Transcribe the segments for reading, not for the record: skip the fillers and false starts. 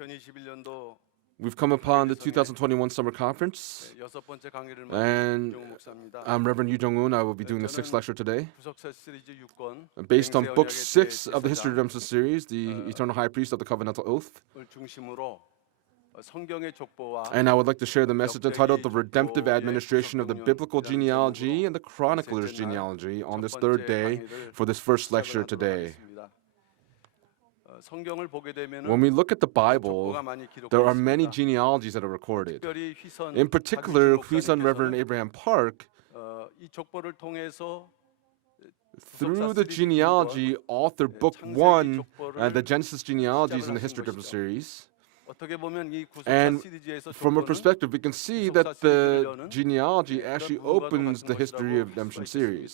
2021년도 We've come upon the 2021 Summer Conference, 여섯 번째 강의를 and 맡은 목사입니다. I'm Reverend Yu Jong-un. I will be doing the sixth lecture today. 구속사 시리즈 6권 Based on Book 6 of the History of Redemption series, the Eternal High Priest of the Covenantal Oath. 을 중심으로 성경의 족보와 And I would like to share the message entitled The Redemptive Administration of the Biblical Genealogy and the Chronicler's Genealogy on this third day for this first lecture today. 성경을 보게 되면은 When we look at the Bible, 족보가 많이 there are 기록되어 many 있습니다. genealogies that are recorded. 특별히 휘선 In particular, 박유신 Huisun Reverend 목사님께서는 Abraham Park, 이 족보를 통해서 through the genealogy, authored Book 1, the Genesis genealogies in the History of Redemption series. 어떻게 보면 이 구속사 And 시리즈에서 from a 족보는 perspective, we can see that the genealogy actually opens the History of Redemption series.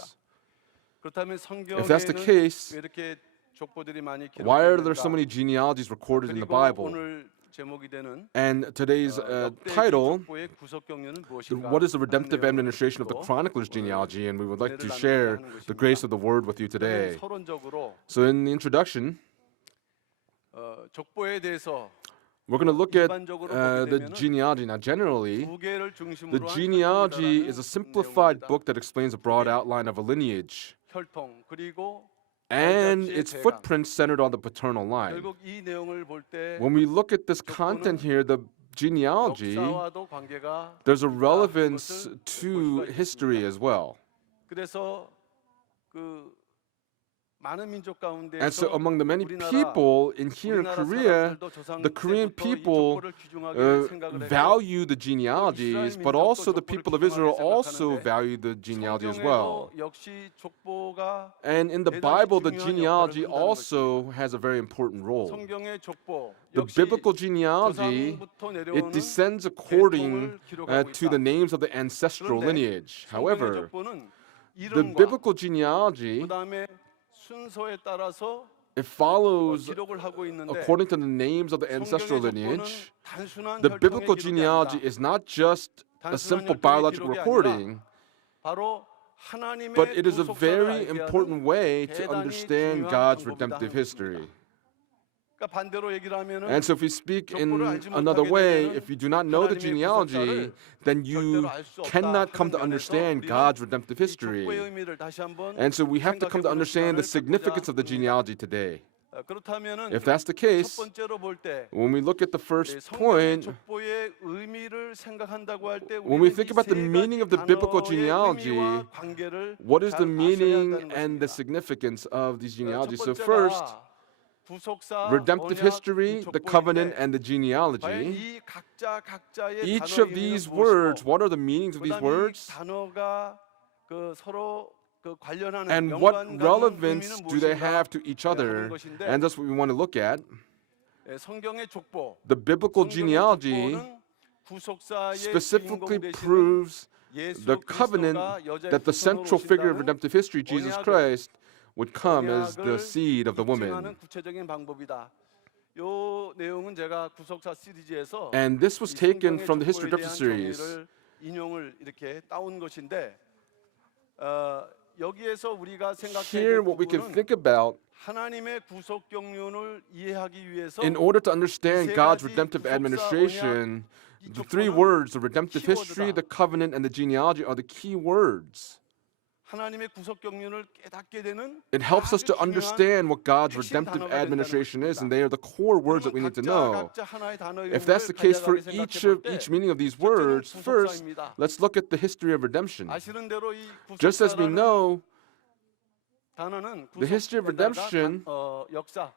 그렇다면 If that's the 성경에는 case, 왜 이렇게 족보들이 많이 why are there 기록되어 so many genealogies recorded in the 그리고 Bible? 오늘 제목이 되는 And today's 역대기 title, 족보의 구속 경륜은 무엇인가? what is the redemptive 하는 administration of the 내용으로 chronicler's genealogy? And we would like to 은혜를 share 나누고자 하는 the 것입니다. grace of the word with you today. 서론적으로 So in the introduction, 족보에 대해서 we're going to look at 일반적으로 the 보게 되면은 genealogy. Now, generally, 두 개를 the 중심으로 한 genealogy 혈통이라는 is a simplified 내용입니다. book that explains a broad outline of a lineage, 혈통 그리고 and 발자취의 its 대강. footprints centered on the paternal line. 결국 이 내용을 볼 때 When we look at this content here, the genealogy, 역사와도 관계가 there's a 있다. relevance 그것을 to 볼 수가 history 있습니다. as well. 그래서 그 많은 민족 And 가운데서 so among the many 우리나라 people in here in 우리나라 Korea, 사람들도 조상 the Korean 때부터 이 people 족보를 귀중하게 생각을 했고 value the genealogies, but also the people of Israel also 생각하는데 value the genealogy as well. 성경에도 역시 족보가 And in the 대단히 Bible, the 중요한 genealogy 역할을 한다는 also has a very important role. 성경의 족보 The 역시 biblical genealogy, 조상부터 it 내려오는 descends according 계통을 기록하고 to the 있다. names of the ancestral 그런데 lineage. 성경의 However, 족보는 the 이름과 biblical genealogy, 그다음에 순서에 따라서 it follows 기록을 하고 있는데 according to the names of the ancestral 성경의 족보는 lineage. 단순한 The 혈통의 biblical 기록이 genealogy 아니라 is not just a 단순한 simple 혈통의 biological 기록이 recording, 바로 하나님의 but it is a 구속사를 very 알게 important 하는 way to 대단히 understand 중요한 God's 방법이다 redemptive 하는 history. 그러니까 반대로 얘기를 하면은 And so if we speak in 족보를 알지 another 못하게 way, 되면은 if you do not know the 하나님의 genealogy, then you 절대로 알 수 없다 cannot come to 하는 면에서 understand 우리는 God's redemptive 이 history. 족보의 의미를 다시 한번 And so we have to come to 생각해보는 understand the 시간을 significance of the 갖고자 genealogy today. 그렇다면은 If that's the 첫 case, 번째로 볼 때 when we look at the first 성경의 point, 족보의 의미를 생각한다고 할 때 when we think about the meaning of the biblical genealogy, 관계를 what is 잘 the 아셔야 meaning 한다는 and the 것입니다. significance of these 첫 genealogies? So 번째가 first, 구속사, redemptive 언약, history, 이 the covenant, 족보인데 and the 과연 genealogy. 이 각자의 Each 단어 of these 의미는 words, 무엇이고 what are the meanings of these 그다음에 이 words? 단어가 그 서로 그 관련하는 And what 연관 갖는 relevance 의미는 do they 무엇인가 have to each 하는 other? 것인데 And that's what we want to look at. 성경의 족보, The biblical 성경의 genealogy 족보는 구속사의 specifically 주인공 되시는 proves 예수 the covenant 그리스도가 여자의 that the 후손으로 central figure of 오신다는 redemptive history, Jesus 언약을- Christ, would come as the 언약을 seed of the woman. 입증하는 구체적인 방법이다. 요 내용은 제가 구속사 시리즈에서 And this was 이 taken 성경의 from the History of 족보에 Redemption 대한 series. 정의를 인용을 이렇게 따온 것인데 여기에서 우리가 생각해야 Here, 될 what we can 부분은 think about 하나님의 구속 경륜을 이해하기 위해서 in order to understand 세 God's 가지 redemptive 구속사, administration, 이 the three 족보는 words, the redemptive history, 키워드다. the covenant, and the genealogy are the key words. 하나님의 구속 경륜을 깨닫게 되는 It helps us 아주 to 중요한 understand what God's 핵심 redemptive 단어가 된다는 administration is, 것입니다. and they are the core words that we need to know. 각자 하나의 단어의 If that's the case for each meaning of these words, first, let's look at the history of redemption. 아시는 대로 이 Just as we 구속사라는 know, 단어는 the history of redemption, 역사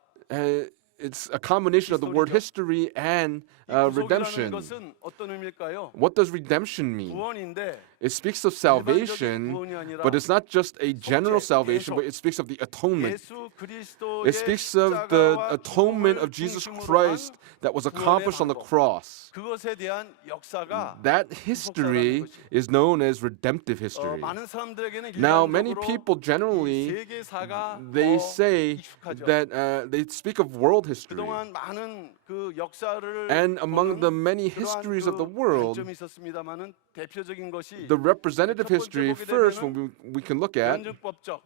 it's a combination of the word history and 구속이라는 redemption. 것은 어떤 의미일까요? What does redemption mean? 구원인데 It speaks of salvation, 구원이 아니라 but it's not just a general 속죄, salvation, 대속. but it speaks of the atonement. 예수 그리스도의 It speaks of the 십자가와 atonement 죽음을 of Jesus 중심으로 Christ 한 that was 구원의 accomplished on the 방법. cross. 그것에 대한 역사가 That history is known as redemptive history. 많은 사람들에게는 Now, many 일반적으로 people 이 generally, 세계사가 they 더 say 익숙하죠. that they speak of world history. 그동안 많은 그 역사를 And among 보는 the many 그러한 histories of the 그 world, 관점이 있었습니다만은 대표적인 것이 the representative 첫 번째 history 보게 first, 되면은 when we can look at, 변증법적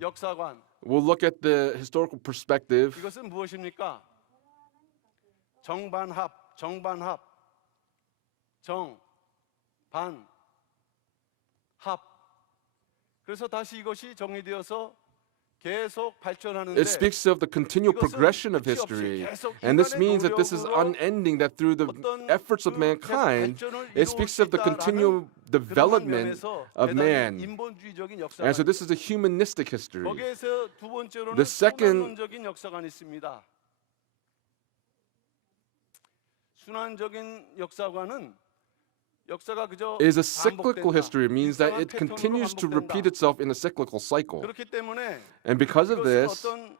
역사관. We'll look at the historical perspective. 이것은 무엇입니까? 정반합, 정반합, 정, 반, 합. 그래서 다시 이것이 정리되어서 계속 발전하는데 It speaks of the continual progression of history. And this means that this is unending, that through the efforts of mankind, it speaks of the continual development of man. 인본주의적인 And so 역사관. this is a humanistic history. 거기에서 두 번째로는 The second- 순환론적인 역사관이 있습니다. 순환적인 역사관은 역사가 그저 Is a cyclical 반복된다. history. It means that 일정한 it 패턴으로 continues to 반복된다. repeat itself in a cyclical cycle. 그렇기 때문에 And because of 이것은 this, 어떤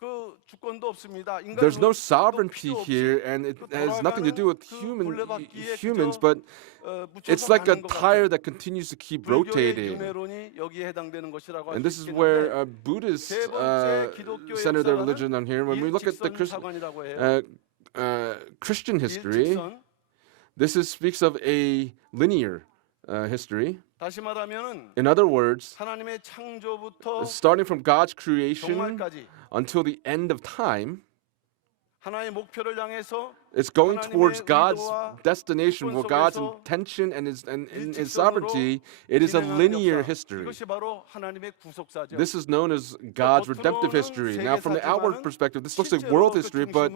그 주권도 없습니다. there's no 인간으로서도 sovereignty 필요 없이 here, and it 그 has nothing to do with 돌아가는 그 굴레바퀴에 humans, 그저, but 묻혀서 it's like a 가는 것 같아요. tire that continues to keep 불교의 rotating. 윤회론이 여기에 해당되는 것이라고 할 And 수 this is 있겠는데 where Buddhists 세 번째 기독교의 center their 역사관은 religion on here. When we look at the 일직선사관이라고 해요. Christian history, 일직선. this speaks of a linear history. 다시 말하면은 In other words, 하나님의 창조부터 starting from God's creation 종말까지 until the end of time, 하나의 목표를 향해서 it's going 하나님의 towards God's 의도와 destination, for God's 속에서 intention and in His 일직선으로 sovereignty. It is a 진행하는 linear 역사. history. 이것이 바로 하나님의 구속사죠. This is known as God's redemptive history. Now, from the outward perspective, this looks like world history, but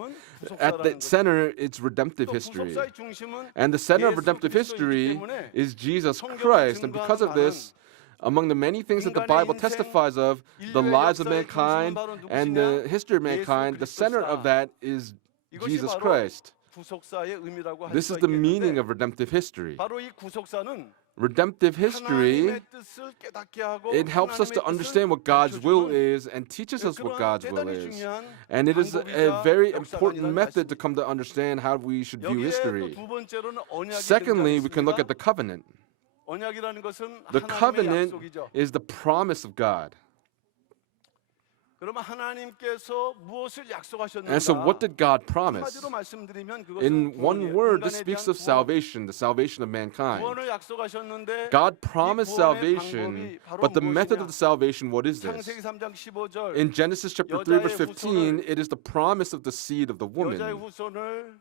at the center, it's redemptive 또 history. 구속사의 중심은 And the center of 예수 redemptive 그리스도이기 history 때문에 is Jesus 성경이 Christ. And because of 증거하는 this, among the many things that the 인간의 Bible 인생, testifies of, the 인류의 lives of 역사의 mankind 중심은 바로 and 누구시냐? the history of 예수 mankind, the center of 그리스도시다. that is 이것이 Jesus 바로 Christ. 구속사의 의미라고 할 This 수 is the meaning 있겠는데 of redemptive history. 바로 이 구속사는 Redemptive history, 하나님의 뜻을 깨닫게 하고 it helps us to 하나님의 understand what 뜻을 God's will 가르쳐주는 is and teaches us what 그러한 God's will 대단히 is. 중요한 And it is a 방법이자 very 역사관이라는 important method to 말씀입니다. come to understand how we should view 여기에 history. 또 두 번째로는 언약이 Secondly, we can look at 등장했습니다. the covenant. 언약이라는 것은 The 하나님의 covenant 약속이죠. is the promise of God. 그러면 하나님께서 무엇을 약속하셨는가? And so, what did God promise? 한마디로 말씀드리면 그것은 In one 구원이에요. word, this 인간에 speaks 대한 of 구원. salvation, the salvation of mankind. 구원을 약속하셨는데 God 이 promised 구원의 salvation, 방법이 바로 but the method 무엇이냐? of the salvation, what is this? 창세기 3장 15절 In Genesis chapter 3, verse 15, it is the promise of the seed of the woman. 여자의 후손을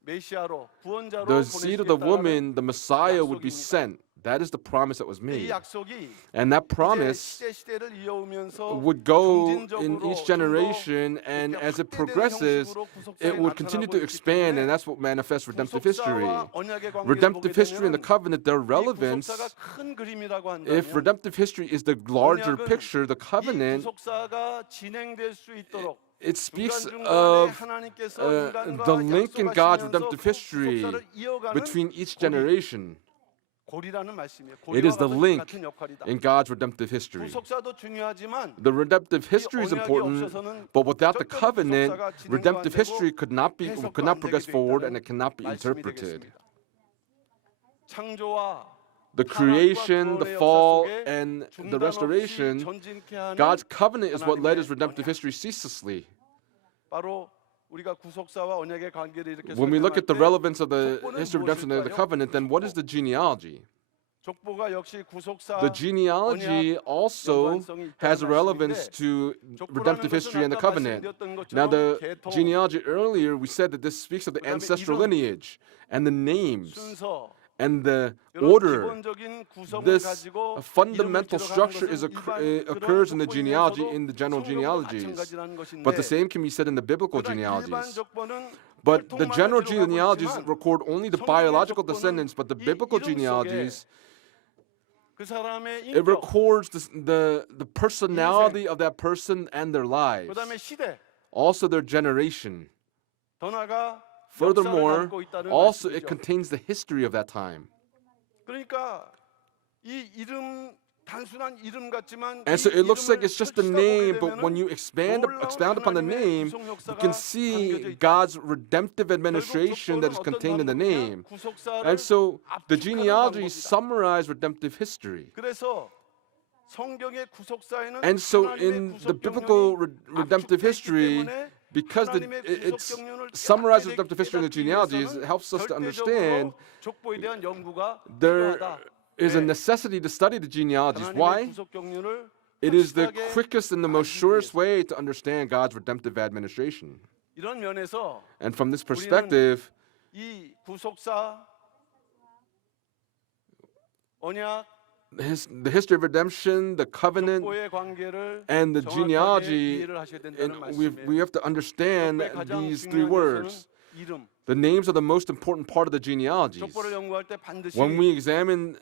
메시아로 구원자로 The seed of the 보내시겠다라는 woman, the Messiah, would be 약속입니다. sent. That is the promise that was 이 made. 약속이 And that 이제 promise 시대를 이어오면서 would go in 점진적으로 each 좀 더 generation, and 이렇게 as it 확대되는 progresses, 형식으로 구속사에 it would continue to 나타나고 있기 expand, and 때문에 that's what manifests redemptive history. 구속사와 언약의 관계를 보게 Redemptive history and the 되면 covenant, their 이 relevance, 구속사가 큰 그림이라고 한다면 if redemptive history is the larger 언약은 picture, the 이 covenant, 구속사가 진행될 수 있도록 it speaks 중간중간에 of 하나님께서 인간과 the link in God's 약속하시면서 redemptive 그 history 구속사를 이어가는 between each 고리. generation 고리라는 말씀이에요. It is 고리와 the 같은 link 같은 역할이다. in God's redemptive history. 구속사도 중요하지만 The redemptive history is 언약이 important, 없어서는 but without the 절대로 covenant, 구속사가 진행도 안 redemptive 되고 history could not 해석도 안 progress 되게 돼 forward, 있다는 and it cannot be 말씀이 interpreted. 되겠습니다. 창조와 The creation, the fall, and the restoration, 전진케 하는 God's covenant is what led his 하나님의 redemptive 언약. history ceaselessly. 바로 우리가 구속사와 언약의 관계를 이렇게 When we look at the 설명할 때 relevance of the 족보는 history of redemption and the 무엇일까요? covenant, then what is the genealogy? 족보가 역시 구속사 The genealogy also has a relevance to redemptive history and the covenant. Now, the genealogy earlier, we said that this speaks of the ancestral lineage and the names 순서 and the 이런 order. 기본적인 구성을 This 가지고 fundamental 이름을 structure 기록하는 것은 occurs in the 일반 genealogy, 족보에서도 in the general 성경과 genealogies. 마찬가지라는 것인데 But the same can be said in the biblical 그러나 일반 genealogies. 족보는 But the 혈통만을 general 기록하고 genealogies 있지만 record only the 성경의 biological 족보는 descendants, but the 이 biblical 이름 속에 genealogies, 그 사람의 it 인격, records the personality of that person and their lives, 그다음에 시대, also their generation. 더 나아가 역사를 Furthermore, 담고 있다는 also it 말씀이죠. contains the history of that time. 그러니까 이 이름 단순한 이름 같지만 And so 이 it looks like 이름을 it's just a 펼치다 보게 name, but 되면은 when you expound upon the 하나님의 name, 구속 you 역사가 can 담겨져 see 있다. God's redemptive 결국 administration that is 족보는 contained in the 어떤 name. 방법이냐? 구속사를 And so the 압축하는 genealogies 방법이다. summarize redemptive history. 그래서 성경의 구속사에는 And so 하나님의 in the 구속 biblical 경륜이 redemptive 압축돼 있기 history, 때문에 because 하나님의 it's 구속 경륜을 summarizes 깨닫게 redemptive history in the 깨닫기 genealogies, it 위해서는 helps us to 절대적으로 understand 족보에 대한 연구가 there 필요하다. is a 네. necessity to study the genealogies. 하나님의 Why? 구속 경륜을 It is the 확실하게 quickest and the most 알기 surest 위해서. way to understand God's redemptive administration. 이런 면에서 And from this perspective, 이 구속사, 언약, the history of redemption, the covenant, 족보의 관계를 and the 정확하게 genealogy, 이해를 하셔야 and 된다는 we 말씀이에요. have to understand 족보의 가장 these three 중요한 words. 요소는 이름. The names are the most important part of the genealogies. 족보를 연구할 때 반드시 When we examine the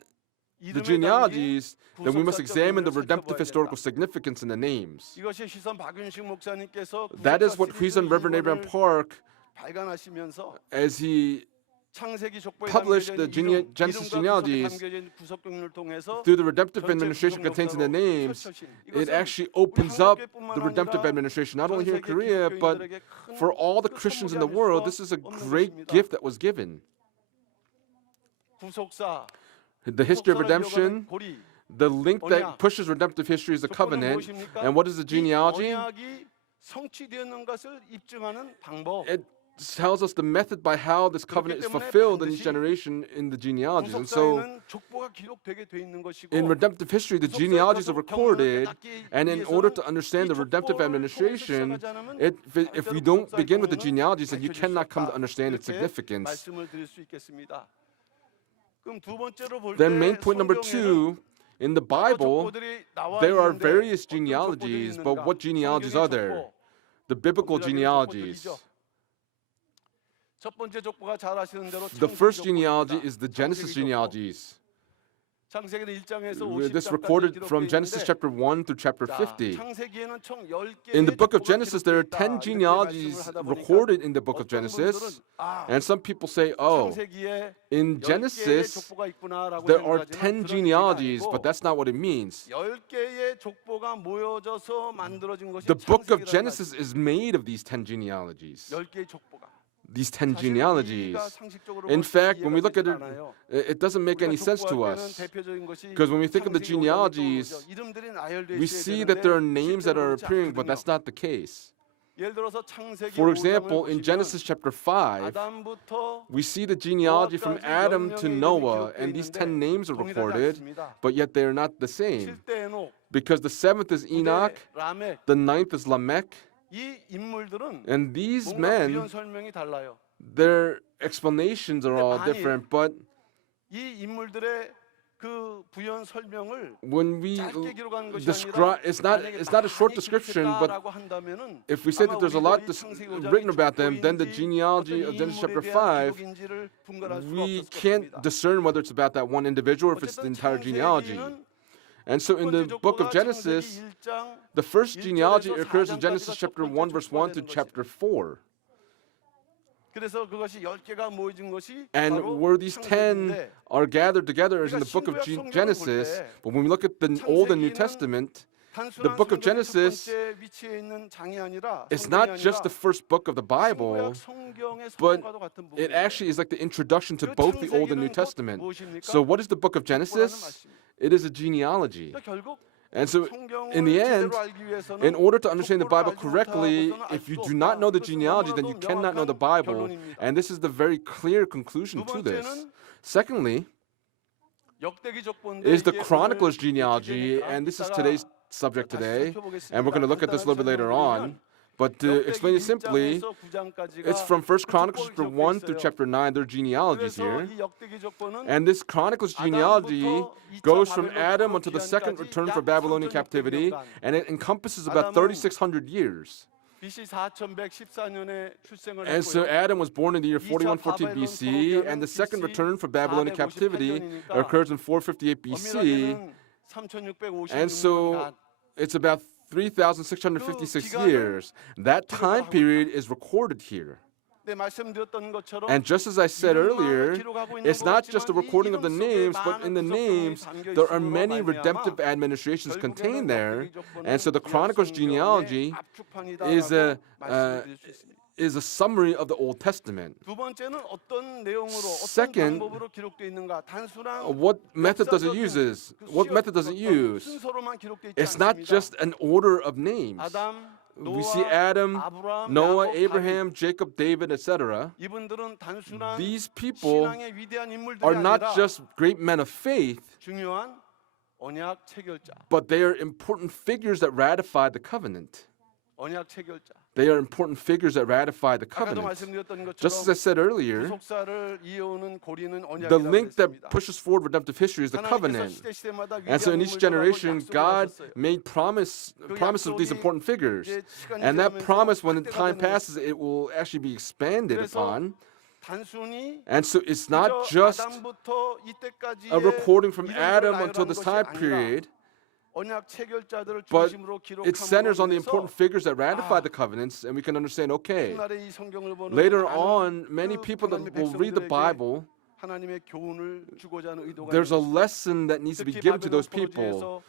이름에 담긴 genealogies, then we must 구속사적 examine the 의미를 redemptive 살펴봐야 historical 된다. significance in the names. 이것이 시선 박윤식 목사님께서 That is 구속사 what 시리즈 Friesen Reverend Abraham 이론을 Park, 발간하시면서 as he 창세기 족보에 published 담겨진 the 이름, Genesis 이름과 genealogies, 구속에 담겨진 구속 경륜을 통해서 through the redemptive 전체 administration 구속 contained in the 역사로 names, 펼쳐진 it 이것은 actually 우리 opens up 한국교회뿐만 the redemptive 아니라 administration, not only 전 here in 세계 Korea, but 기독교인들에게 큰 for all the 그 Christians in 선물이 the 아닐 world. 수가 This is a 없는 great 것입니다. gift that was given. 구속사, The history of 구속사를 redemption, 이어가는 고리, the link 언약. that pushes redemptive history is the 족보는 covenant. 무엇입니까? And what is the 이 genealogy? 언약이 성취되는 것을 입증하는 방법. It tells us the method by how this covenant is 때문에 fulfilled in each 반드시 generation in the genealogies. And so 구속사에는 족보가 기록되게 돼 있는 것이고 in redemptive history, the genealogies are recorded, and in order to understand the redemptive administration, if we don't begin with the genealogies, then you cannot come to understand its significance. 말씀을 드릴 수 있겠습니다. 그럼 두 번째로 볼 때 Then main point number 성경에는 2, in the Bible, 족보들이 나와 there are 있는데 various 어떤 족보들이 genealogies, but 있는가? what genealogies 성경의 are there? 족보. The biblical 엄밀하게 genealogies. 족보들이죠. 첫 번째 족보가 잘 아시는 대로 The first 창세기 genealogy 족보입니다. is the Genesis 창세기 족보. genealogies. 창세기는 1장에서 This 50장까지 recorded from 기록되어 Genesis 있는데 chapter 1 through chapter 자, 50. 창세기에는 총 10개의 In the book of 족보가 Genesis, there are 기록되어 10 있다. 이렇게 genealogies 말씀을 하다 보니까 recorded in the book of 어떤 Genesis. 분들은 아, And some people say, oh, 창세기에 in 10개의 Genesis, 족보가 있구나라고 there are 생각하지만 10 그런 genealogies, 의미가 but 아니고 that's not what it means. 10개의 족보가 모여져서 만들어진 것이 The book of 창세기라는 Genesis 말씀이에요. is made of these 10 genealogies. 10개의 족보가. These 10 사실 genealogies. 우리가 상식적으로 In 볼 때 fact, when we 이해가 look at 되지가 it, 않아요. it doesn't make any 우리가 sense to 족보할 때는 us. 대표적인 것이 Because when we think of the 창세기 5장이 떠오르죠. genealogies, 이름들이 나열되어 we 있어야 see that there are 되는데 names that are 실제로 그렇지 appearing, but 않거든요. that's not the case. 예를 들어서 창세기 For 5장을 example, in 보시면 Genesis chapter 5, 아담부터 we see the genealogy from Adam to Noah, and these 10 names are recorded, but yet they are not the same. 7대 에녹, Because the seventh is 9대 Enoch, 라멕, the ninth is Lamech, 이 인물들은 and these 뭔가 men, 부연 설명이 달라요. their explanations are all 만일 different, but 이 인물들의 그 부연 설명을 when we 짧게 기록한 것이 describe, 아니라 it's 만약에 not a short 많이 description, but 기록했다라고 한다면은 if we say 아마 that there's a 우리가 lot 이 dis- 창세기 5장이 written about them, then the 족보인지 genealogy 어떤 of Genesis chapter 인물에 대한 5, 기록인지를 분간할 수가 we 없을 can't 것입니다. discern whether it's about that one individual or if it's the 어쨌든 entire genealogy. 창세기는 And so in the 첫 번째 book of 족보가 Genesis, 창세기 1장 the first 1절에서 genealogy occurs in 4장까지가 Genesis 첫 chapter 번째 1, verse 1 족보가 to 되는 chapter 4. 그래서 그것이 10개가 모여진 것이 And 바로 where these 10 창세기인데 are gathered together is in the book of 신구약 성경을 볼 Genesis. 때 But when we look at the Old and New 창세기는 Testament, 단순한 the book of 성경의 Genesis 첫 번째 위치에 있는 장이 아니라 it's 성경이 not just the 아니라 first book of the Bible, 신구약 성경의 but 서론과도 같은 it 부분이에요. actually is like the introduction to 그 both the Old and New 창세기는 곧 Testament. 무엇입니까? So what is the book of 족보라는 Genesis? 말씀이에요. It is a genealogy. 그러니까 결국 And so 성경을 in the end, 제대로 알기 위해서는 in order to understand the Bible 족보를 알지 correctly, 못하고서는 알 if you 수 do not 없다. know the 그것은 genealogy, then you 너무나도 cannot know the 명확한 Bible. 결론입니다. And this is the very clear conclusion 두 to this. 번째는 Secondly, 역대기 족보인데 is the 이게 Chronicles 오늘 genealogy, 주제니까 and this is 이따가 today's subject 다시 today, 살펴보겠습니다. and we're going to look at this a little bit later on. But to explain it simply, 역대기 1장에서 9장까지가 it's from 1 Chronicles 족보가 chapter 기록돼 1 through 있어요. chapter 9. There are genealogies 그래서 here. 이 역대기 족보는 And this Chronicles genealogy goes from Adam until the second return for Babylonian captivity, and it encompasses about 3,600 years. BC 4114년에 출생을 And so 했고요. Adam was born in the year 4114 BC, and the second return for Babylonian captivity occurs in 458 BC. 엄밀하게는 3656년 And so it's about 3,656 years. That time period is recorded here. 네, 말씀드렸던 것처럼 And just as I said earlier, it's not just a recording of the names, but in the names, there are many redemptive administrations contained there. And so the Chronicles genealogy is a summary of the Old Testament. 두 번째는 어떤 내용으로 어떤 Second, 방법으로 기록되어 있는가? 단순한 What method does it use? What method does it use? 순서로만 기록되어 있지 It's not 않습니다. just an order of names. 아담, We see 노아, Adam, 아브라함, Noah, 야곱, Abraham, Jacob, David, etc. 다윗. 이분들은 단순한 These people 신앙의 위대한 인물들이 are not 아니라 just great men of faith, 중요한 언약 체결자. but they are important figures that ratify the covenant. 언약 체결자. They are important figures that ratify the 아까도 covenant. 말씀드렸던 Just as I 것처럼 said earlier, 구속사를 이어오는 고리는 the 언약이라고 link that 했습니다. pushes forward redemptive history is the 하나님께서 covenant. 시대시대마다 And so in 위대한 each 인물들하고 generation, 약속을 God 하셨어요. made promise of these important figures. 이제 시간이 And that 지나면서 promise, when 확대가 time 되는 passes, it will actually be expanded 그래서 upon. 단순히 And so it's not 그저 just 아담부터 이때까지의 a recording from 이름들을 Adam until 나열하는 this 것이 time 아니라 period, 언약 체결자들을 but 중심으로 it centers on the 기록함으로 important 인해서 figures that ratify the covenants, and we can understand, okay, 훗날에 이 성경을 보는 later 많은 on, many 그 people that 하나님의 will read the 백성들에게 Bible, 하나님의 교훈을 주고자 하는 의도가 there's a 있는 것입니다. lesson that needs to be 특히 given to 바벨론 those people, 포로지에서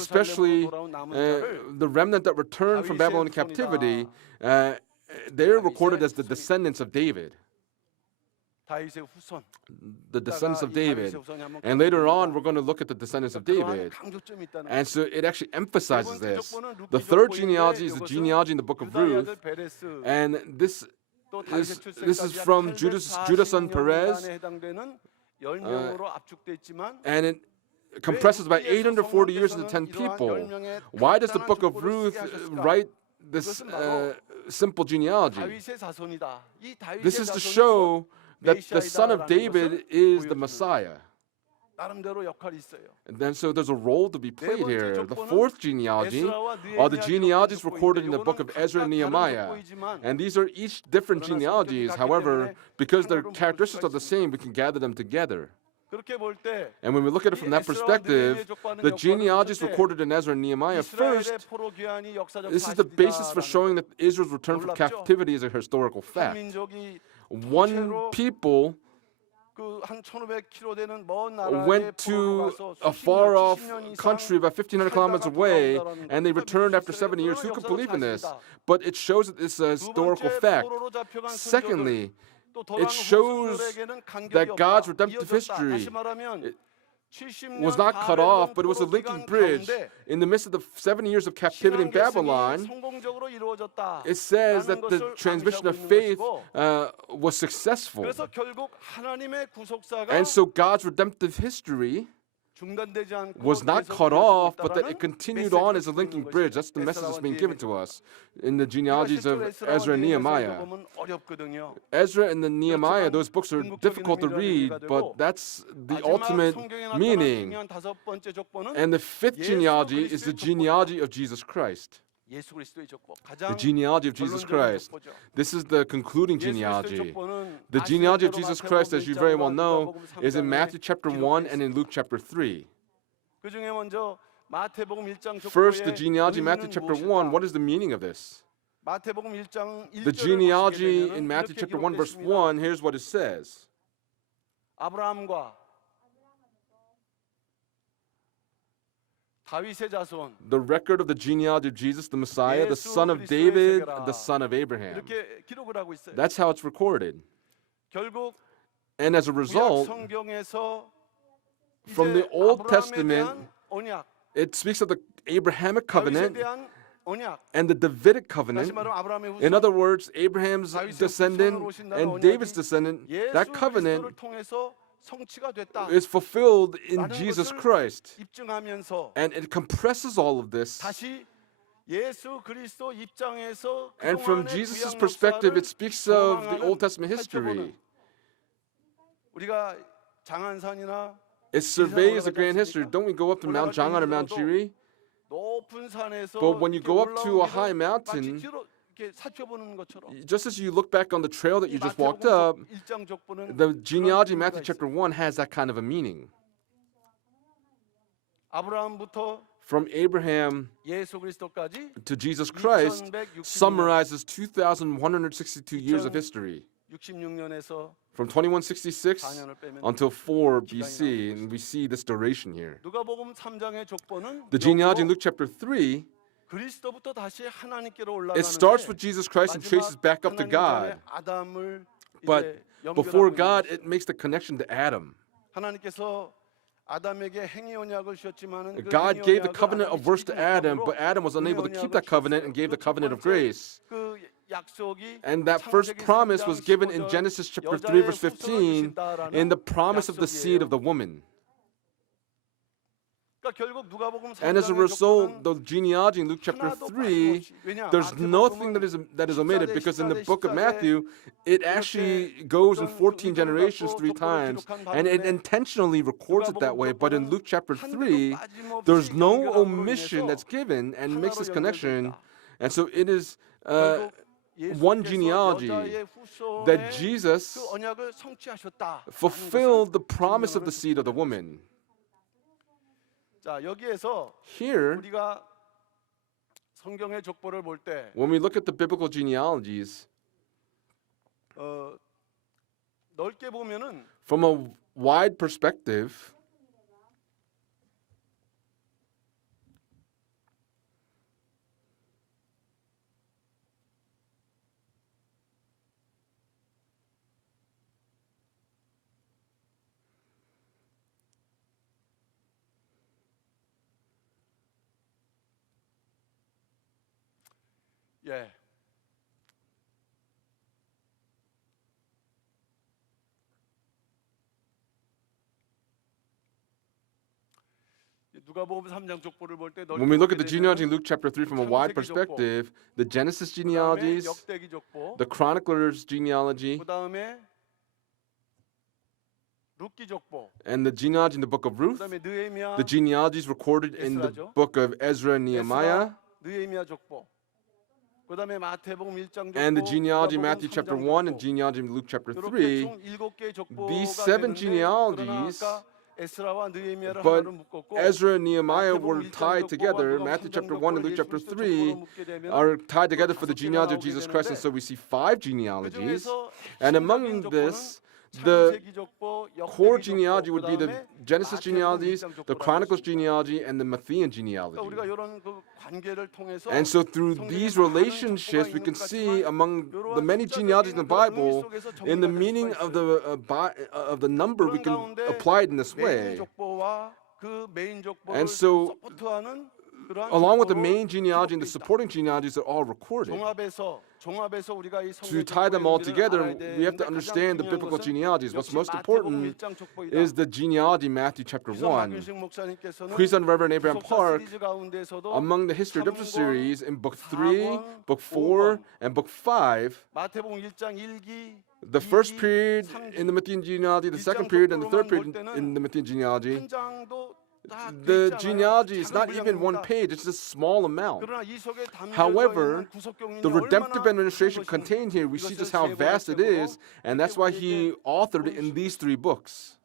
especially 예루살렘으로 돌아온 남은 자를 the remnant that returned from Babylonian captivity. They're recorded as the descendants of David, 다윗의 후손. the descendants of 이 David. 다윗의 후손이 한번 And later on, 강조됩니다. we're going to look at the descendants of 그러한 David. 강조점이 있다는 And so it actually emphasizes 세 번째 this. 족보는 루키 The third 족보인데 genealogy is the 이것은 genealogy in the book of 유다의 Ruth. 아들 베레스, And this 또 is, 다윗의 this is 출생까지 약 from Judah's son 840년 Perez. 안에 해당되는 10명으로 압축돼 있지만 And it compresses about 840 years into 10 people. Why does the book of Ruth write this simple genealogy? 다윗의 자손이다. 이 다윗의 This is to 자손은 show that the son of David is the Messiah. 나름대로 역할이 있어요. And then so there's a role to be played here. The fourth genealogy 에스라와 are the 느헤미야 genealogies 기록된 recorded in the 족보인데 book of Ezra and 이거는 각각 Nehemiah. 다른 족보이지만 And these are each different genealogies. However, because their characteristics are the same, we can gather them together. 그렇게 볼 때 And when we look at it from that perspective, the genealogies recorded in Ezra and Nehemiah, first, 이스라엘의 포로 귀환이 역사적 this is the basis for 사실이다라는 showing that Israel's return from captivity is a historical 한 fact. 민족이 One people 그한 1,500km 되는 먼 나라에 went 포로로 to 가서 a 수십 far 년, off 70년 이상 country about 1,500 kilometers 살다가 away, 돌아온다라는 and they 거. returned after 그건 7 years. Who could 역사적 believe in this? 사실이다. But it shows that it's a 두 historical 번째, fact. 포로로 잡혀간 선조들, Secondly, 또 돌아온 it shows 후손들에게는 간격이 that God's 없다. redemptive 이어졌다. history 다시 말하면 70년 was not cut off, but it was a 포로 linking 기간 bridge. 가운데 In the midst of the 70 years of captivity in 신앙 계승이 Babylon, 성공적으로 이루어졌다. it says that the 라는 것을 transmission of 암시하고 있는 faith 것이고, was successful. 그래서 결국 하나님의 구속사가 And so God's redemptive history 중단되지 않고 was not 계속 cut 이어지고 off, but that 있다라는 it continued 메시지를 on as a 주고 linking 있는 bridge. 것이죠. That's the message that's 에스라와 being given to 느헤미야. us in the 우리가 genealogies 실제로 of 에스라와 Ezra and 느헤미야서 Nehemiah. 읽어보면 어렵거든요. Ezra and the Nehemiah, those books are 궁극적인 difficult to 의미를 read, 의미가 but 되고, that's the 마지막 ultimate 성경에 나타난 meaning. 중요한 다섯 번째 족보는 And the fifth 예수 genealogy is the 그리스도의 족보다. genealogy of Jesus Christ, 예수 그리스도의 족보. the 가장 genealogy of Jesus 결론적인 Christ. 족보죠. This is the concluding 예수 그리스도의 genealogy. 족보는 The genealogy of 아시는 Jesus 대로 Christ, as you very well 마태복음 know, 1장, 누가복음 is in 3장에 Matthew chapter 1 기록되어 and in Luke chapter 3. 그 중에 먼저 마태복음 1장 First, the 족보의 genealogy, Matthew 의미는 chapter 1. 무엇일까? What is the meaning of this? 마태복음 1장 1절을 The genealogy 보시게 in 되면은 Matthew 이렇게 chapter 1, verse 기록됐습니다. 1, here's what it says. 아브라함과 다윗의 자손 The record of the genealogy of Jesus, the Messiah, the 예수 son of 그리스도의 David, 세계라. the son of Abraham. 이렇게 기록을 하고 있어요. That's how it's recorded. 결국 And as a 구약 result, 성경에서 from the 이제 Old 아브라함에 Testament, 대한 언약, it speaks of the Abrahamic 다윗에 covenant 대한 언약. and the Davidic 다시 covenant. 말하면 아브라함의 In 후손, other words, Abraham's 다윗의 descendant 후손으로 오신다는 and David's 언약이 descendant, 예수 that 그리스도를 covenant 통해서 성취가 됐다. is fulfilled in 라는 Jesus 것을 Christ. 입증하면서 And it compresses all of this. 다시 예수 그리스도 입장에서 And from 그동안의 Jesus' 구약 perspective, 역사를 it speaks of the 조망하는 Old Testament history. 살펴보는 우리가 장안산이나 It surveys the 올라가지 grand history. 않습니까? Don't we go up to Mount 올라갈 때 Jangan or Mount 힘들어도 Chiri? 높은 산에서 But when you 이렇게 go up to a 올라오기를 high 마치 mountain, 뒤로 이렇게 살펴보는 것처럼 just as you look back on the trail that 이 you just walked 마태복음 up, 1장 족보는 the 그런 genealogy in 의미가 Matthew 있어요. chapter 1 has that kind of a meaning. 아브라함부터 From Abraham 예수 그리스도까지 to Jesus Christ 2166년 summarizes 2,162 years of history. 66년에서 From 2166 4년을 빼면 until 4 BC, and we see this duration here. 누가복음 3장의 족보는 The genealogy in 역으로 Luke chapter 3, 그리스도부터 다시 하나님께로 it starts 올라가는데 with Jesus Christ and traces back up to God. 아담을 But 이제 before 연결하고 God, 있는 it makes the connection to Adam. 하나님께서 아담에게 행위 언약을 주셨지만은 그 God 행위 gave the 언약을 covenant 아담이 of works to 지키지 Adam, 못함으로 but Adam was unable to keep that covenant and gave the covenant of grace. 그 약속이 And that first 창세기 promise 3장 was given in 15절 Genesis chapter 3, 여자의 verse 후손을 15, 주신다라는 in the promise of the seed 약속이에요. of the woman. 그러니까 그러니까 결국 누가복음 And as a 3장의 result, 족보는 the genealogy in Luke chapter 하나도 3, 빠짐없이, 왜냐, there's nothing 마태복음은 that is omitted 14대, because in the 14대, book of 14대 Matthew, it actually 이렇게 goes in 어떤 14 의도를 generations 갖고 3 족보를 times, 기록한 and it 반면에 intentionally records it that way. But in Luke chapter 한 3, 개도 빠짐없이 there's no 연결함으로 omission 인해서 that's given and makes 하나로 this 연결돼 connection. 있다. And so it is 결국 one 예수께서 genealogy 여자의 that 후손에 Jesus 그 언약을 성취하셨다. fulfilled the promise of the seed of the woman. 자, 여기에서 Here, 우리가 성경의 족보를 볼 때 when we look at the biblical genealogies, 넓게 보면은 from a wide perspective, 예. 누가복음 3장 족보를 볼 때 when we look at the genealogy in Luke chapter 3 from a wide perspective, the Genesis 그다음에 genealogies, 역대기 족보, the Chroniclers genealogy, 그다음에 룻기 족보, and the genealogy in the book of Ruth, 그다음에 느헤미야, the genealogies recorded in the 에스라죠. book of Ezra and Nehemiah, 느헤미야 족보. 그다음에 마태복음 1장 족보, and the genealogy in 누가복음 Matthew chapter 3장 1 and 족보. genealogy in Luke chapter 이렇게 3. 총 7개의 족보가 These seven 되는데, genealogies, 그러나 아까 에스라와 느헤미야를 but 하나로 묶었고 Ezra and Nehemiah 마태복음 were 1장 tied 족보와 together. 누가복음 Matthew 3장 chapter 1 and 족보를 Luke chapter 예수 3 그리스도 족보로 묶게 되면 are tied together for the 다섯 개가 genealogy of 나오게 Jesus Christ, and 되는데 so we see 5 genealogies. 그중에서 And 핵심적인 among 족보는 this, the 창세기 족보, core 역대기 genealogy 족보, would be the 그다음에 Genesis 마태복음 genealogies, 1장 the 족보라고 Chronicles 했습니다. genealogy, and the Matthean 그러니까 genealogy. 우리가 이런 그 관계를 통해서 And so through 성경에 these 많은 relationships, 족보가 we can 있는 것 see 같지만 among the 이러한 many genealogies in the 숫자적인 그런 의미 Bible, 속에서 in the 정리가 될 meaning 수가 of 있어요. the number, we 그런 can 가운데 apply it in this 메인 way. 족보와 그 메인 족보를 And so, 서포트하는 그러한 along with the 족보로 main genealogy and the 기록돼 있다. supporting genealogies, are all recorded. 종합해서 우리가 이 To 성경 tie them all 족보의 together, 의미를 we have to 알아야 understand the 되는데 biblical 가장 중요한 genealogies. 것은 What's 역시 most 마태복음 important 1장 족보이다. is the genealogy in Matthew chapter 1. 박윤식 목사님께서는 Please, on Reverend Abraham 구속사 Park, 시리즈 가운데서도 among the History of Scripture 3권, series, in book 3, 4권, book 4, 5권, and book 5, 마태복음 1장 1기, the first 2기, period 3기, in the Matthean genealogy, the second 일장 period, and the third 족보로만 볼 period 때는 in the Matthean genealogy, 한 장도 딱 the 돼 있지 않아요. genealogy is 작은 not even one 분량입니다. page, it's a small amount. 그러나 이 속에 담겨져 However, 있는 구속 경륜이 the redemptive 얼마나 administration 큰 것인지 contained here, we see 이것을 just how 세 vast it 번역적으로 is, and that's why he authored it in these 3 books.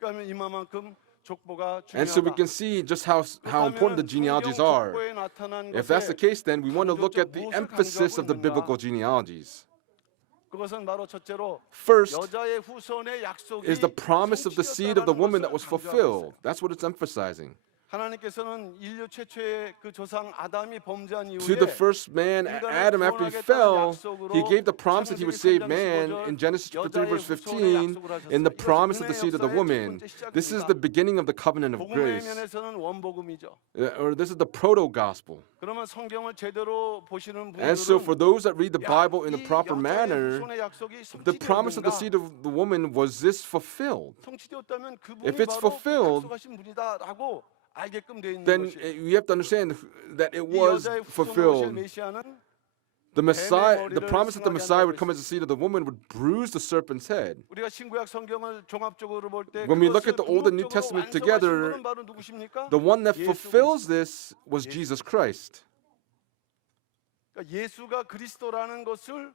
그러니까 이만큼 족보가 And so we 중요하다. can see just how important the genealogies 성경 are. 족보에 나타난 If that's the 것에 case, then we want to look 강조점 at the 무엇을 emphasis of the 강조하고 biblical 있는가? genealogies. 그것은 바로 첫째로 First 여자의 후손의 약속이 is the promise of the seed of the woman that was 성취되었다는 것을 fulfilled. 강조하고 있어요. That's what it's emphasizing. 하나님께서는 인류 최초의 그 조상 아담이 범죄한 To the 이후에 first man, 인간을 Adam, after he 구원하겠다는 fell, 약속으로 he gave the promise that he would 창세기 save 3장 man 15절 in Genesis chapter 3, 여자의 verse 후손의 15, 약속을 하셨어요. in the 이것이 promise of the 은혜의 seed of the 역사의 첫 woman. 번째 This is 시작입니다. the beginning of the covenant of 복음의 grace, 면에서는 원복음이죠. or this is the proto-gospel. 그러면 성경을 제대로 보시는 And so for 분들은 those that read the 야, Bible in the 이 proper 여자의 manner, 후손의 약속이 the promise of the 성취되었는가? seed of the woman, was this fulfilled? 성취되었다면 그분이 If it's 바로 fulfilled, 약속하신 분이다라고 알게끔 돼 있는 then 것이 we have to understand that it 이 was 여자의 후손으로 오실 fulfilled. 메시아는 The Messiah, 머리를 the promise that the 승하게 Messiah would 한다고 come as the seed of the woman would bruise the serpent's head. 우리가 신구약 성경을 종합적으로 볼 때 When we look 그것을 at the Old and New 궁극적으로 Testament 완성하신 together, 분은 바로 누구십니까? The one that 예수 fulfills this was 예수. Jesus Christ. 그러니까 예수가 그리스도라는 것을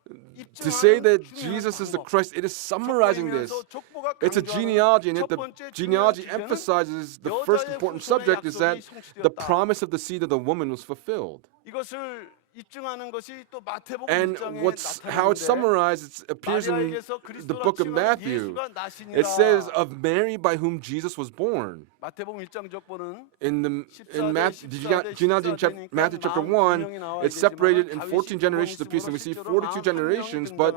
To say 입증하는 that 중요한 Jesus is the 방법. Christ, it is summarizing this. 족보이면서 족보가 It's a 강조하는 genealogy, and 첫 it, the 번째 중요한 genealogy 주제는 emphasizes the first 여자의 important 후손의 subject is that 약속이 the 성취되었다. promise of the seed of the woman was fulfilled. 이것을 입증하는 것이 또 마태복음 And 1장에 how it's 나타나는데 summarized, it appears in 마리아에게서 the 그리스도라 book of 칭하는 Matthew. 예수가 나시니라. It says of Mary by whom Jesus was born. 마태복음 1장 족보는 In Matthew, 14대, genealogy in 14대니까 Matthew chapter 1, 42명이 나와 it's separated in 있겠지만 14 generations apiece, and we see 42 generations, but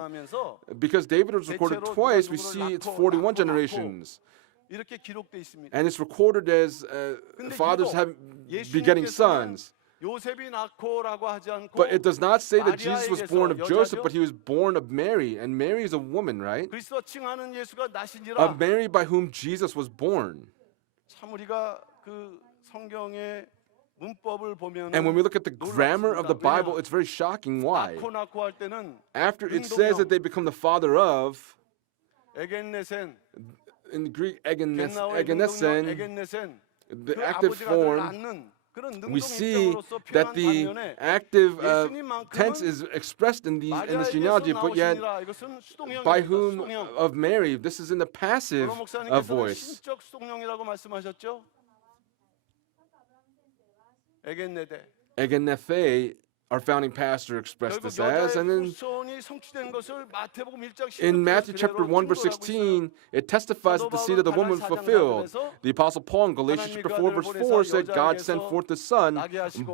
because David was recorded twice, we see it's 41 generations. 이렇게 기록돼 있습니다. And it's recorded as fathers have begetting sons. 요셉이 낳고라고 하지 않고 But it does not say that Jesus was born of 마리아에게서 Joseph, 여자죠? but he was born of Mary. And Mary is a woman, right? 그리스도 칭하는 예수가 나시니라. Of Mary by whom Jesus was born. 참 우리가 그 성경의 문법을 보면 And when we look at the grammar of the Bible, it's very shocking. Why? 낳고 할 때는 After it says that they become the father of, 에겐네센, in the Greek, 겟나오의 능동력 egenesen, 에겐네센, the 그 active 아버지가 아들을 form, 낳는 그런 we 능동 see 입장으로서 that 표현한 the 반면에 active 예수님만큼은 tense is expressed in this 마리아에게서 genealogy, but yet 나오시니라. 이것은 수동형입니다. by whom 수동형. of Mary, this is in the passive 여러 목사님께서는 voice. 신적 수동형이라고 말씀하셨죠? 에겐네데. Egenethe, our founding pastor expressed 결국 this as, 여자의 and then 후손이 성취된 것을 마태복음 1장 16절 in Matthew chapter 1 verse 16, it testifies that the seed of the woman fulfilled. The Apostle Paul in Galatians chapter 4 verse 4 said, God sent forth the Son,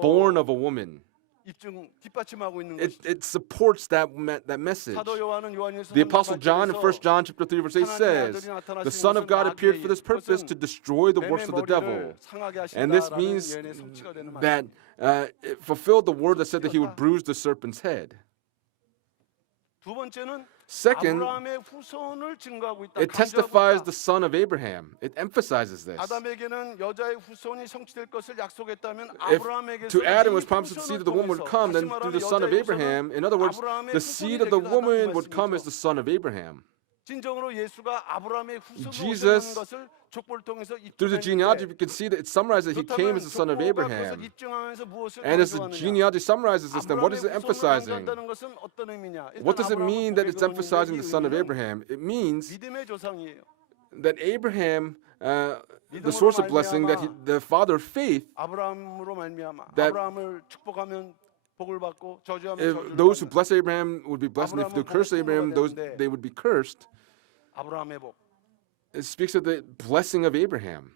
born of a woman. 입증 뒷받침하고 있는 It, 것이죠. it supports that message. 사도 요한은 요한일서 The Apostle 3장 John in 1 8절에서 John chapter 3 verse 8 says, the Son of God appeared for this purpose, to destroy the works of the devil. And this means that it fulfilled the word that said that he would bruise the serpent's head. 두 번째는 Second, 아브라함의 후손을 증거하고 있다. it testifies the son of Abraham. It emphasizes this. 아담에게는 여자의 후손이 성취될 것을 약속했다면 If 아브라함에게서 to Adam was 이 promised the seed of the woman would 통해서, come, then 다시 through the 말하면 son of 여자의 Abraham, in other words, the seed of the woman would come as the son of Abraham. 진정으로 예수가 아브라함의 후손으로 Jesus, 오셨다는 것을 족보를 통해서 Through the genealogy, 입증했는데 we can see that it summarizes that he came as the son of 족보가 그것을 Abraham. 입증하면서 무엇을 And as the 강조하느냐? genealogy summarizes this, then what is it 아브라함의 후손을 emphasizing? 강조한다는 것은 어떤 의미냐? 일단 What does it 아브라함은 mean that it's 고백을 emphasizing the 했는데 이 son of 의미는 Abraham? It means 믿음의 조상이에요. that Abraham, the source of blessing, that the father of faith, 아브라함으로 말미암아 that 아브라함을 축복하면 복을 받고 저주하면 if 저주를 those who 받는 bless Abraham would be blessed, and if they curse Abraham, those they would be cursed. 아브라함의 복. It speaks of the blessing of Abraham.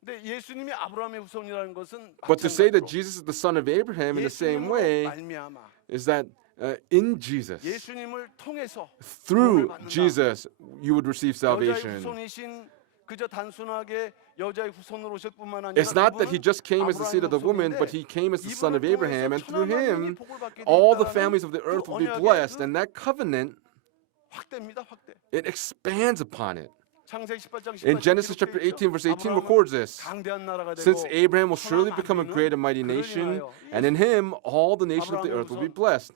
근데 예수님이 아브라함의 후손이라는 것은 But to say that 마찬가지로 Jesus is the son of Abraham in the same 예수님으로 way 말미암아 is that in Jesus, 예수님을 통해서 through 구원을 받는다. Jesus, you would receive 여자의 salvation. 후손이신 그저 단순하게 여자의 후손으로 오실 뿐만 아니라 It's not that he 그분은 just came as the seed of the woman, 아브라함의 but he came as the son of 이분을 Abraham, and 통해서 through 천하 him, 만민이 복을 받게 돼 all the 있다라는 families of the 그 earth will be 언약의 blessed. 그 And that covenant, 확대입니다, 확대. it expands upon it. 창세기 18장 18절 In Genesis chapter 18, verse 18 records this. 강대한 나라가 되고 Since Abraham will surely 천하 become a 만민은 great and mighty 그를 nation, 인하여 and in him all the nations of the earth will be blessed.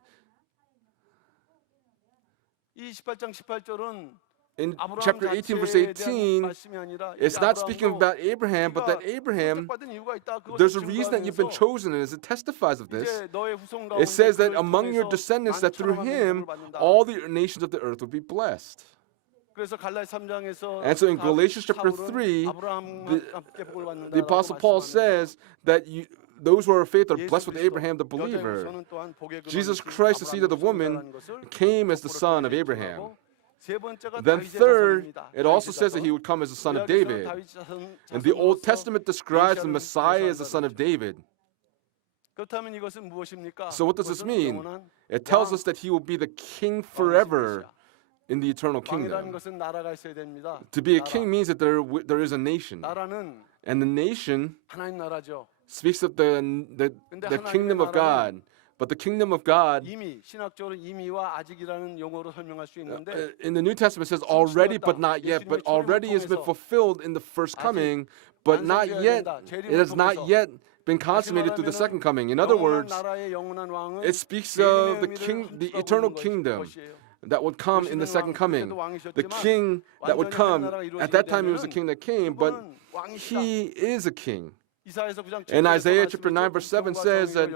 이 18장 18절은 In 아브라함 chapter 18, verse 자체에 대한 18, 말씀이 아니라 it's not speaking 아브라함도 about Abraham, but that 네가 Abraham, 선택받은 이유가 있다. 그것을 there's a reason that you've been 증거하면서 chosen, and as it testifies of this, 이제 너의 후손 it 가운데 says that 그를 among your 통해서 descendants, that through 만천하 만민이 him, 복을 받는다. all the nations of the earth will be blessed. 그래서 갈라디 3장에서 And so in Galatians chapter 3, the Apostle Paul says that those who are of faith are blessed with Abraham the believer. Jesus Christ, the seed of the woman, came as the son of Abraham. Then third, it also says that he would come as the son of David. And the Old Testament describes the Messiah as the son of David. So what does this mean? It tells us that he will be the king forever in the eternal kingdom. To be a king means that there is a nation. And the nation speaks of the kingdom of God. But the kingdom of God, 이미 신학적으로 이미와 아직이라는 용어로 설명할 수 있는데 in the New Testament says already but not yet, but already has been fulfilled in the first coming, but not yet, it has not yet been consummated through the second coming. In other words, it speaks of the eternal kingdom that would come in the second coming. The king that would come, at that time he was the king that came, but he is a king. And Isaiah chapter 9 verse 7 says that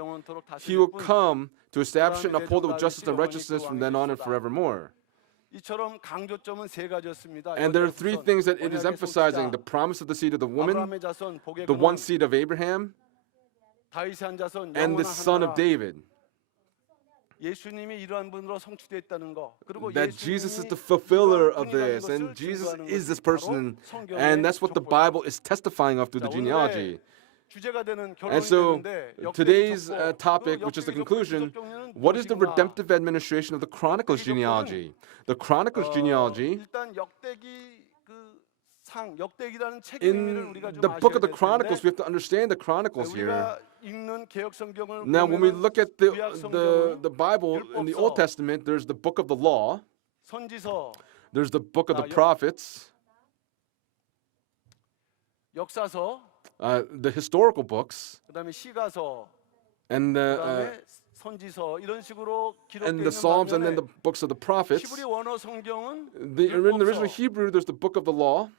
he will come to establish it and uphold it with justice and righteousness from then on and forevermore. And there are three things that it is emphasizing: the promise of the seed of the woman, the one seed of Abraham, and the son of David. That Jesus is the fulfiller of this, and Jesus is this person, and that's what the Bible is testifying of through the genealogy. And so today's topic, which is the conclusion, what is the redemptive administration of the Chronicles genealogy? The Chronicles genealogy, in the book of the Chronicles, we have to understand the Chronicles here. Now, when we look at the Bible in the Old Testament, there's the book of the law, there's the book of the prophets, 역사서, the historical books, 그다음에 시가서, and the 그다음에 선지서 이런 식으로 기록되어 and the 있는 Psalms, and then 반면에 the books of the prophets. 히브리 원어 성경은 In the original 율법서, Hebrew, there's the book of the law,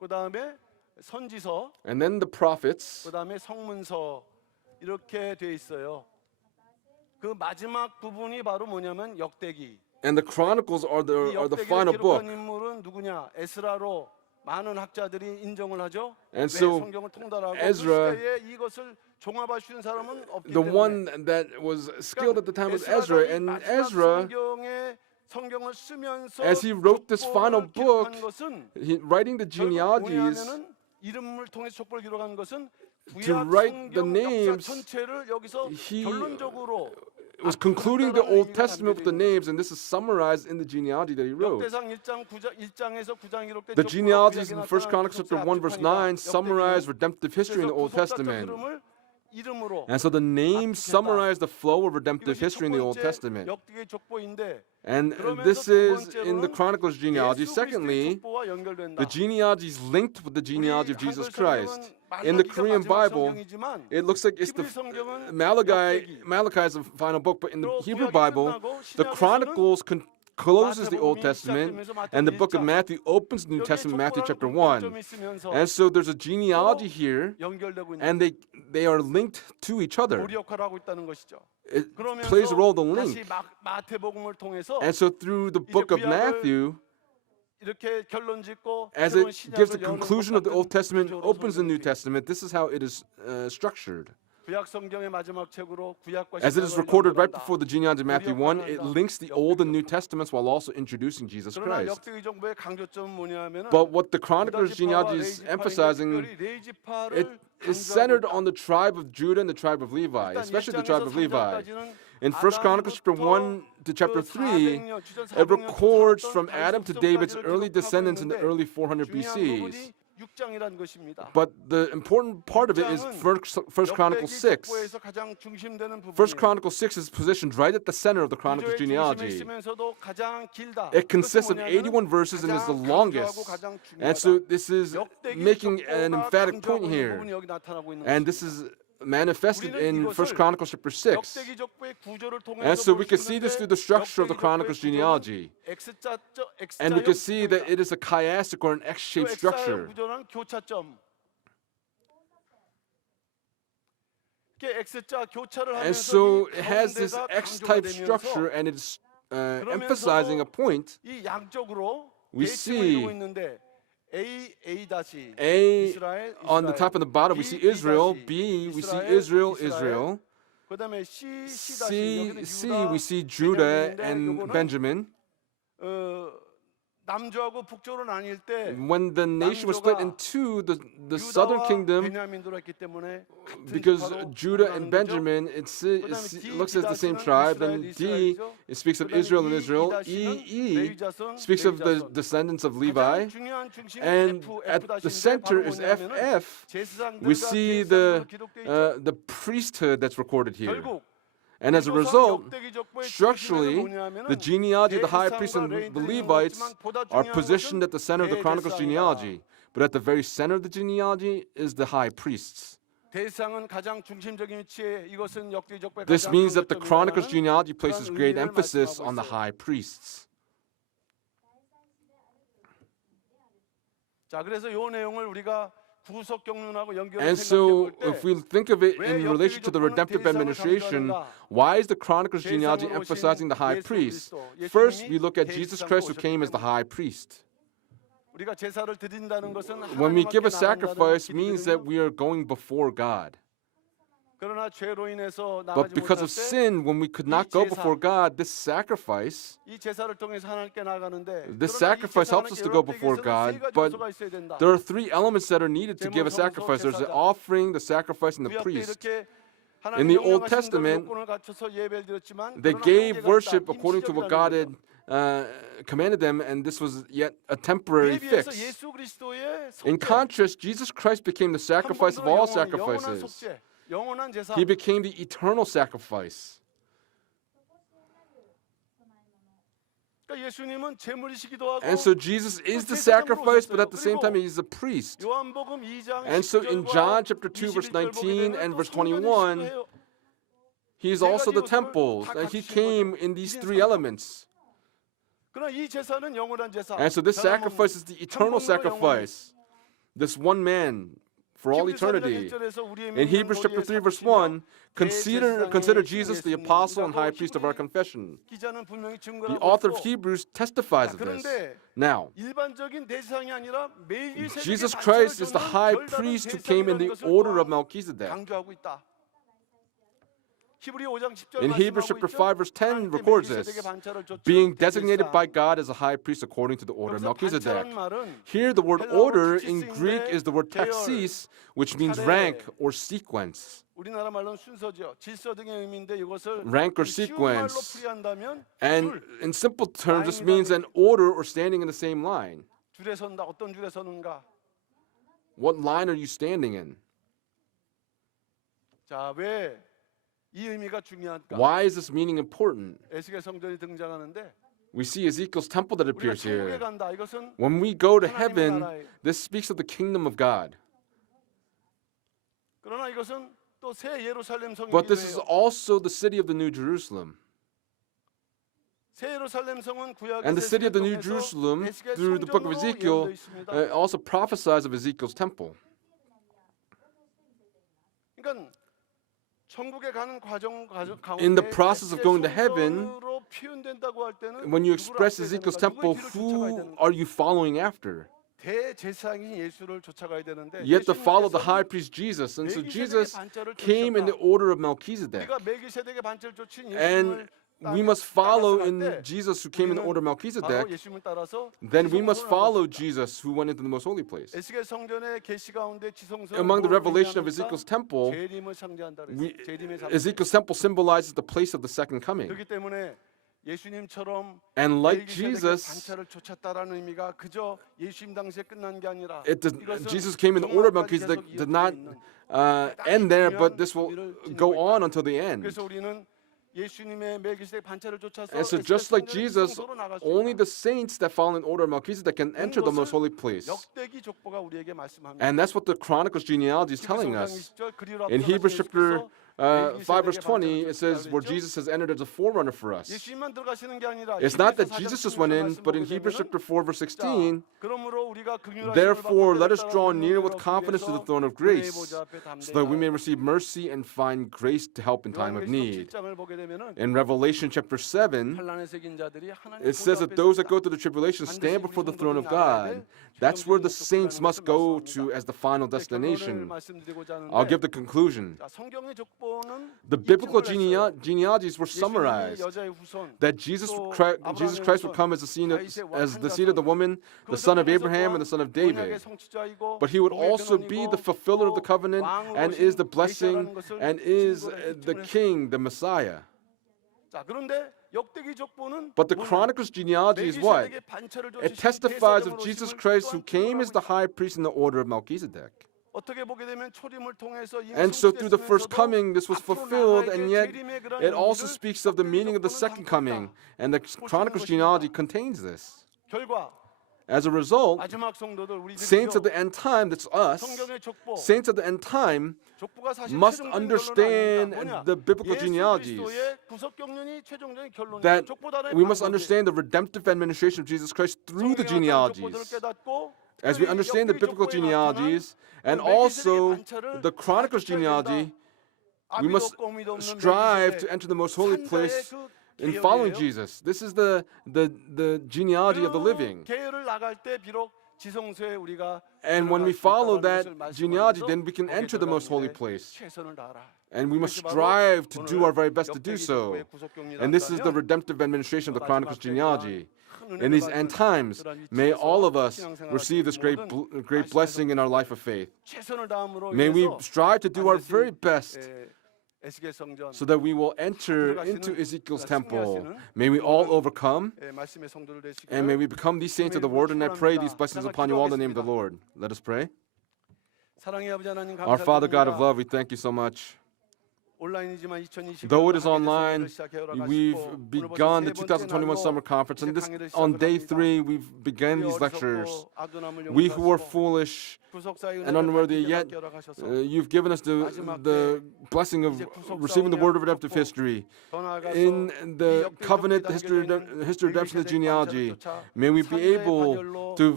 그다음에 선지서, and then the prophets, 그다음에 성문서 이렇게 돼 있어요. 그 마지막 부분이 바로 뭐냐면 역대기. and the Chronicles are 이 the 역대기를 final book. 기록한 인물은 누구냐? 에스라로 많은 학자들이 인정을 하죠. 왜 And so 성경을 통달하고 Ezra, 그 시대에 이것을 종합할 수 있는 사람은 없기 the 때문에. one that was skilled at the time was 에스라가 Ezra, 이 and 마지막 Ezra, 성경을 쓰면서 as he wrote this final 족보를 book, 기록한 것은 writing the 결국 genealogies, 뭐냐면은 이름을 통해서 족보를 기록한 것은 to 구약 write the 성경 역사 names, 전체를 여기서 he 결론적으로 was concluding the Old 얘기가 Testament with the 담겨져 있는 names, and this is summarized in the genealogy that he wrote. 역대상 1장에서 9장 기록된 The 족보가 genealogies 구약에 in 1 나타난 Chronicles chapter 구속사 1 verse 압축하니까 9 summarize 역대기는 redemptive history in the 그래서 Old 구속사적 Testament. 흐름을 이름으로 And so the names 압축했다. summarize the flow of redemptive 이것이 history in the 첫 Old 번째 Testament. 역대기 족보인데 And 그러면서 this 두 is in the 번째로는 Chronicles genealogy. 예수 그리스도의 Secondly, 족보와 연결된다. the genealogy is linked with the genealogy of 우리 Jesus 한글 Christ. 성경은 In the 말라기가 Korean 마지막 Bible, 성경이지만 it looks like it's the 히브리 성경은 Malachi is the final book, but in the 또 Hebrew 구약이 Bible, 끝나고 the 신약에서는 Chronicles closes the Old 마태복음이 Testament, 시작되면서 and the book of 마태복음 Matthew opens the New 여기에 Testament, Matthew 족보라는 chapter 공통점이 1. 있으면서 And so there's a genealogy here, 연결되고 있는 and they are linked to each other. 고리 역할을 하고 있다는 것이죠. It 그러면서 plays a role to 다시 link. 마태복음을 통해서 And so through the book of 구약을 Matthew, 이렇게 결론 짓고 as 새로운 it gives the 신약을 여는 conclusion of the 것 Old 같은 Testament, 구조로 opens the New 성경이 Testament, this is how it is structured. 구약 성경의 마지막 책으로 구약과 As it is 신약을 recorded right 연결한다. before the genealogy of Matthew 1, it links the Old and New Testaments while also introducing Jesus 그러나 Christ. 역대기 정보의 강조점은 뭐냐면은 But what the Chronicles genealogy is emphasizing, it is centered on the tribe of Judah and the tribe of Levi, especially the tribe of Levi. In 1 Chronicles chapter 1 to chapter 3, it records from Adam to David's early descendants in the early 400 BCs. 6장이라는 것입니다. But the important part of it is 1 Chronicles 6. 1 Chronicles 6 is positioned right at the center of the Chronicles genealogy. It consists of 81 verses and is the longest. And so this is making an emphatic point here. And this is manifested in 1 Chronicles chapter 6. And so we can see this through the structure of the Chronicles genealogy. And we can see that it is a chiastic or an X-shaped structure. And so it has this X-type structure, and it's emphasizing a point. We see A on the top and the bottom, we see Israel. B, we see Israel, Israel. C, we see Judah and Benjamin. 남조하고 북조로 나뉠 때 When the nation was split in two, the southern 유다와 kingdom, 베냐민으로 했기 때문에 because 바로 Judah and 구분하는 거죠. Benjamin, it looks as the same tribe. Then D, it speaks of Israel and Israel. E speaks of the descendants of Levi. And at the center is FF. We see the priesthood that's recorded here. And as a result, structurally, the genealogy of the high priests and the Levites are positioned at the center of the Chronicles genealogy. But at the very center of the genealogy is the high priests. This means that the Chronicles genealogy places great emphasis on the high priests. 자, 그래서 이 내용을 우리가 And so, if we think of it in relation to the redemptive administration, why is the Chronicles genealogy emphasizing the high priest? First, we look at Jesus Christ who came as the high priest. When we give a sacrifice, it means that we are going before God. But because of sin, when we could not go before God, this sacrifice helps us to go before God. But there are three elements that are needed to give a sacrifice. There's the offering, the sacrifice, and the priest. In the Old Testament, they gave worship according to what God had commanded them, and this was yet a temporary fix. In contrast, Jesus Christ became the sacrifice of all sacrifices. He became the eternal sacrifice. 그러니까 예수님은 제물이시기도 하고 And so Jesus is the sacrifice, but at the same time, he's a priest. 요한복음 2장 And so in 19절과 John chapter 2, verse 19 and verse 21, he is also the temple. And he came in these three elements. 그러나 이 제사는 영원한 제사. And so this sacrifice is the eternal sacrifice. This one man for all eternity. In Hebrews chapter 3, verse 1, consider Jesus the apostle and high priest of our confession. 기자는 분명히 The 증거하고 author of 있고, Hebrews testifies of this. 그런데 Now, 일반적인 대상이 아니라 멜기세덱의 Jesus 반차를 Christ is the 쫓는 high 별다른 priest who came in the 대상이라는 것을 order of 또한 Melchizedek. 강조하고 있다. 히브리 5장 10절 In Hebrews chapter 5, verse 10 records this, being designated by God as a high priest according to the order of Melchizedek. Here, the word order in Greek is the word taxis, which means rank or sequence. 우리나라 말로는 순서죠. 질서 등의 의미인데 이것을 Rank or 쉬운 말로 sequence. 풀이한다면 And in simple terms, this means an order or standing in the same line. 줄에 선다. 어떤 줄에 서는가? What line are you standing in? 자, 왜 이 의미가 중요할까? Why is this meaning important? 에스겔 성전이 등장하는데 We see Ezekiel's temple that 우리가 appears 천국에 here. 간다. 이것은 When we go to 하나님의 heaven, 나라의- this speaks of the kingdom of God. 그러나 이것은 또 새 예루살렘 But 성이기도 this is 해요. also the city of the New Jerusalem. 새 예루살렘 성은 구약의 And the city of the New 통해서 Jerusalem, 에스겔 through the book of 성전으로 Ezekiel, 예언되어 있습니다. also prophesies of Ezekiel's temple. 그러니까 천국에 가는 과정 가운데 In the process of going to heaven, 성전으로 표현된다고 할 때는 When you 누구를 express 앞세워야 Ezekiel's 되는가? temple, 누구의 뒤를 쫓아가야 who 되는가? are you following after? 대제사장인 예수를 쫓아가야 되는데 You have to follow the high 예수님께서는 priest Jesus. And so 멜기세덱의 Jesus 반차를 came in the 쫓으셨다. order of Melchizedek. 우리가 멜기세덱의 반차를 쫓은 And 예수님을 we must follow 따라서 갈 in 때 Jesus who came in the order of 바로 Melchizedek. 예수님을 따라서 Then we 지성소로 must follow 나갔습니다. Jesus who went into the most holy place. 에스겔 성전의 계시 가운데 지성소 Among the revelation of Ezekiel's temple, 재림을 상징한다 we, 그랬어요. 재림의 상징. Ezekiel's temple symbolizes the place of the second coming. 그렇기 때문에 예수님처럼 And like 멜기세덱의 Jesus, 반차를 쫓았다라는 의미가 그저 예수님 당시에 끝난 게 아니라 it Jesus came in the order of Melchizedek did not end there, but this will go on until the end. 그래서 우리는 예수님의 멜기세덱 반차를 쫓아서 And so 에스겔 just like 성전의 Jesus, 지성소로 나갈 수 only 있다. the saints that follow in order of Melchizedek can enter the most holy place. 역대기 족보가 우리에게 말씀합니다. And that's what the Chronicles genealogy is telling us. In Hebrews chapter 5 verse 20, it says where Jesus has entered as a forerunner for us. 예수님만 들어가시는 게 아니라 It's not that Jesus just went in, but in Hebrews chapter 4 verse 16, 그러므로 우리가 긍휼하심을 therefore let us 받고 draw 따라 near 오는 with 것을 confidence to the 위해서 throne of 은혜의 grace, 보좌 앞에 so that we may 담대하라. receive mercy and find grace to help in time of 요한계시록 need. 7장을 보게 되면은 In Revelation chapter 7, 환난에 새긴 자들이 하나님의 it says 보좌 that 앞에 those that 섰다. go through the tribulation stand before the throne of God. That's where the saints must go to as the final 결론을 destination. 말씀드리고자 I'll 하는데 give the conclusion. 자, 성경의 족보는 The biblical 입증을 했어요. genealogies were 예수님이 summarized 여자의 후손, that Jesus 또 Christ would come as the seed of the woman, the son of Abraham, and the son of David. But he would also be the fulfiller of the covenant and is the blessing and is the king, the Messiah. 자, 그런데 역대기 족보는 But the 뭐냐? Chronicles genealogy is what? 멜기세덱의 반차를 It 쫓으신 testifies 대사장으로 of Jesus 오심을 Christ who 또한 came as the 증거하고 high priest in the order of Melchizedek. 어떻게 보게 되면 초림을 통해서 이미 And so through the first 성취됐으면서도 coming, this was 앞으로 fulfilled, 나아갈 and 때 yet 재림의 그런 it also 의미를 speaks of the meaning of the 역대기 second 족보는 coming. 담고 And the Chronicles genealogy contains this. 결과 As a result, 마지막 성도들 우리 saints of the end time, that's us, 성경의 족보 saints of the end time 족보가 사실 must 최종적인 understand 결론은 아닙니다. the biblical 예수 genealogies. 그리스도의 구속 경륜이 최종적인 결론이에요. That 족보단의 we must 방법이 understand the redemptive administration of Jesus Christ through the 성경의 어떤 족보들을 genealogies. 깨닫고 As we 특별히 understand the 역대기 biblical 족보에 genealogies and 나타난 그 also 멜기세덱의 반차를 the Chronicles 다 쫓아야 genealogy, 된다. we 아비도 must 없고 어미도 없는 strive to 멜기세덱 enter the most holy 산자의 place 그 in following 계열이에요. Jesus. This is the genealogy of the 그 living. 계열을 나갈 때 비록 지성소에 우리가 And when we 들어갈 수 follow 있다라는 that 것을 genealogy, 말씀하면서 then we can 거기에 enter the most holy 들어가는데 place. 최선을 다하라. And we must 그것이 바로 strive to do our 오늘 very best to do 역대기 so. 족보의 구속 경륜이라 And this is the 한다면 redemptive administration of the Chronicles 마지막 genealogy. 큰 In 은혜를 these 받는 end times, 그런 may 위치에서 all of us 신앙생활 receive this great, 모든 great blessing in our life of faith. 최선을 다함으로 May we 인해서 strive to do our 반드시, very best 에스겔 성전 so that we will enter into Ezekiel's temple. May we all overcome, 말씀의 성도를 되시기를 and may we become these saints of the word. And I pray these blessings upon you all in the name of the Lord. Let us pray. 사랑의 아버지 하나님 Our Father God of 감사드립니다. love, we thank you so much. 온라인이지만 2020 Though it is online, we've begun the 2021 summer conference, and on day 3, we've begun these lectures. We who were foolish and unworthy, yet you've given us the blessing of receiving the word of redemptive history. In the covenant, the history of redemption, the genealogy, may we be able to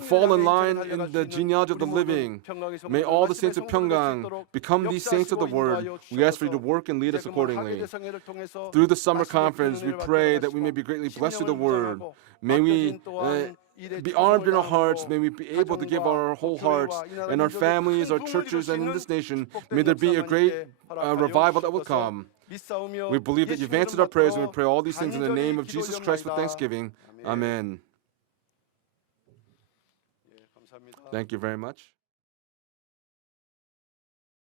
fall in line in the genealogy of the living. May all the saints of Pyeonggang become these saints of the word. We ask for you to work and lead us accordingly. Through the summer conference, we pray that we may be greatly blessed through the word. May we be armed in our hearts. May we be able to give our whole hearts and our families, our churches, and in this nation. May there be a great revival that will come. We believe that you've answered our prayers, and we pray all these things in the name of Jesus Christ with thanksgiving. Amen. Thank you very much.